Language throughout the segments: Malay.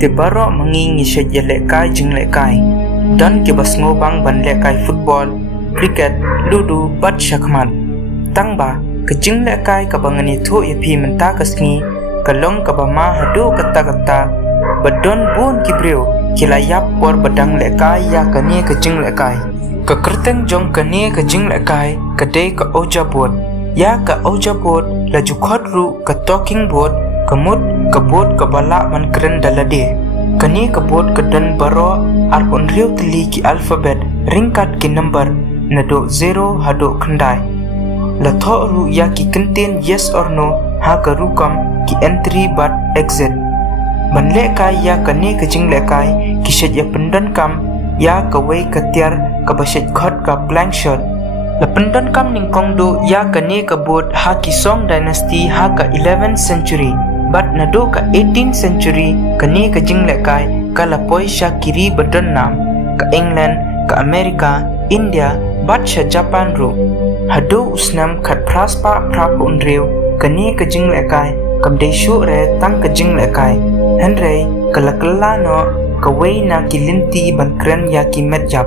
te baro mangi ngishet ya lekai jing lekai dan ke bas ngobang ban lekai football cricket ludu bat shakman tangba ke jing lekai ka bangani tho ya pi menta kasni kalong ka ba ma hadu kata badon bun kibreu kila yap por badang lekai ya kani ke jing lekai ka kerteng jong kani ke jing lekai ka dei ka oja bot ya ka oja bot la jukhot ru ka talking bot kamut kabot kabala man keren dalade kani kabot kedan baro arpon riu teli ki alphabet ringkat ki number nado 0 hado khandai la tho ru ya ki contain yes or no ha ka rukam ki entry but exit ban lekai ya kani ke jing lekai ki shet ya pendan kam ya ka wei ka tiar ka bashet khot ka blank shot la pendan kam ning kongdo ya kani ka bot ha ki Song dynasty ha ka 11th century but nado ka 18th century kani ka jing lekai ka la poi sha kiri badan nam ka England ka America India bat sha Japan ro hado usnam khat praspa prap unreu kani ka jing lekai kam dei shu re tang ka jing lekai henrei kala no ka wei na kilinti ban kren ya ki medjap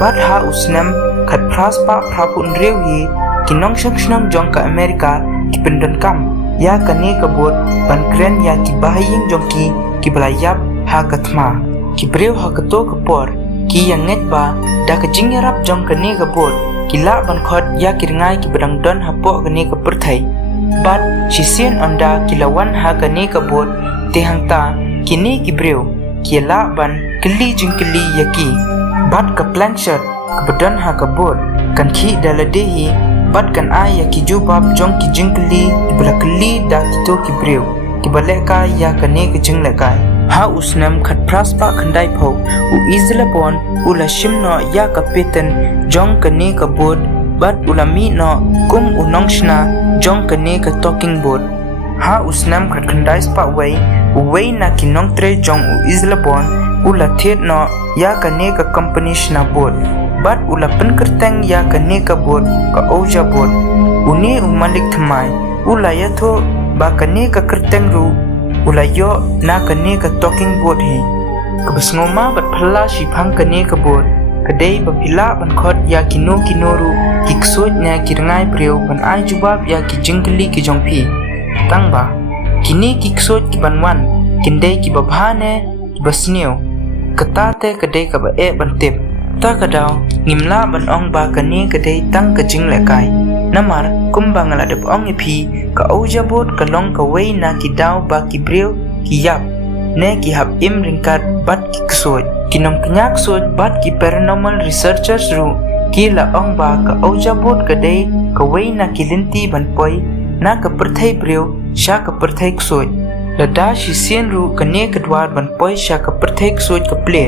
bat ha usnam khat praspa prap unreu hi kinong shnam jong ka America ki pendon kam ya kani kabot ban kren ya ki bahaying jongki ki belayap ha katma ki breu ha kato kapor ki yang net ba da ka jingyarap jong kani kabot ki la ban khot ya ki ngai ki badang don hapo kani ka perthai bat shisien onda ki lawan ha kani kabot te hangta kini ki breu ki la ban kli jingkli yaki bat ka planchot ka badan ha kabot kan ki daladehi bat kan ay ya ki jubab jong ki jingkli ibla kli da kito ki breu ki baleka ya kane ki jinglekai ha usnam khat praspa khandai pho u izlapon ula shimno ya ka peten jong kane ka bot bat ulami no kum unongshna jong kane ka talking bot ha usnam khat khandai spa wei na ki nong tre jong u izlapon ula thet no ya kane ka company shna bot bat ula penkerteng ya kane ka bot ka oja bot uni umalik thamai ula yatho ba kane ka kerteng ru ula yo na kane ka talking bot hi ka basngoma bat phalla shi phang kane ka bot kadai ba phila ban khot ya kino ru ki ksoj na ki rangai breu ban ai jubab ya ki jingli ki jongphi tangba kini ki ksoj ki banwan kindai ki babhane ki basneu katate kadai ka ba e ban tip ta kadau ngimla ban ong ba kani kadai tang ka jing lekai namar kumbang la dep ong ipi ka oja bot ka long ka wei na ki daw ba ki breu ki yap ne ki hab im ringkat bat ki ksoj kinom knyak soj bat ki paranormal researchers ru ki la ong ba ka oja bot kadai ka wei na ki linti ban poi na ka perthai breu sha ka perthai ksoj la da shi sien ru kane ka dwar ban poi sha ka perthai ksoj ka ple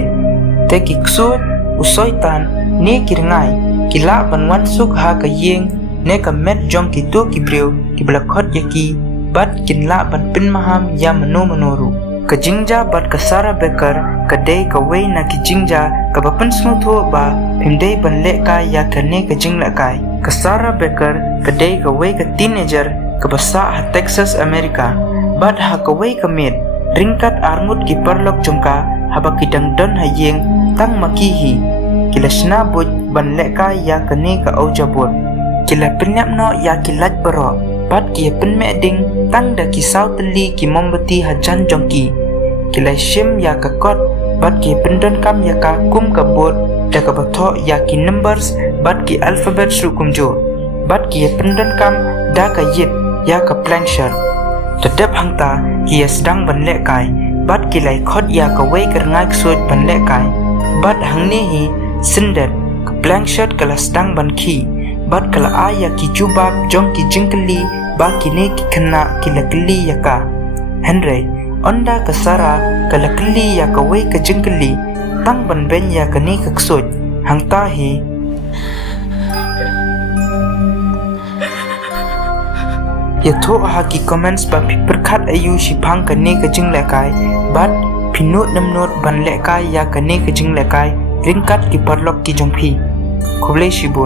te ki ksoj usoitan ne kirngai kila banwan suk ha ka yeng ne ka met jong ki to ki breu ki blakhot yaki bat kinla ban pin maham ya manoru ka jingja bat ka Sarah Becker ka dei ka wei na ki jingja ka bapan snu tho ba phimdei ban le ka ya thane ka jingla kai ka Sarah Becker ka dei ka wei ka teenager ka basa ha Texas America bat ha ka wei ka met ringkat arngut ki parlok jongka haba kidang don ha yeng tang makihi kila shna boj ban leka ya kane ka oja bot kila penyap no ya kilat baro bat ki pen me ding tang da ki sautli ki mombati hajan jongki kila shim ya ka kot bat ki pendon kam ya ka kum ka bot da ka batho ya ki numbers bat ki alphabet sukum jo bat ki pendon kam da ka yit ya ka planchot tadap hangta ki sedang ban lekai bat kilai khot ya ka wei kerngai ksoj ban lekai bat hangni hi sindet ka blank shot kala stang ban khi bat kala aya ki jubab jong ki jingkli ba kine ki khna kila kli yaka henry onda ka sara kala kli ya ka wei ka jingkli tang ban ben ya kani ka ksoj hangta hi yatho ha ki comments ba perkhat ayu shi phang kane ka jinglekai bat pinot namnot ban lekai ya kane ka jinglekai ringkat ki parlok ki jongphi khoble shibon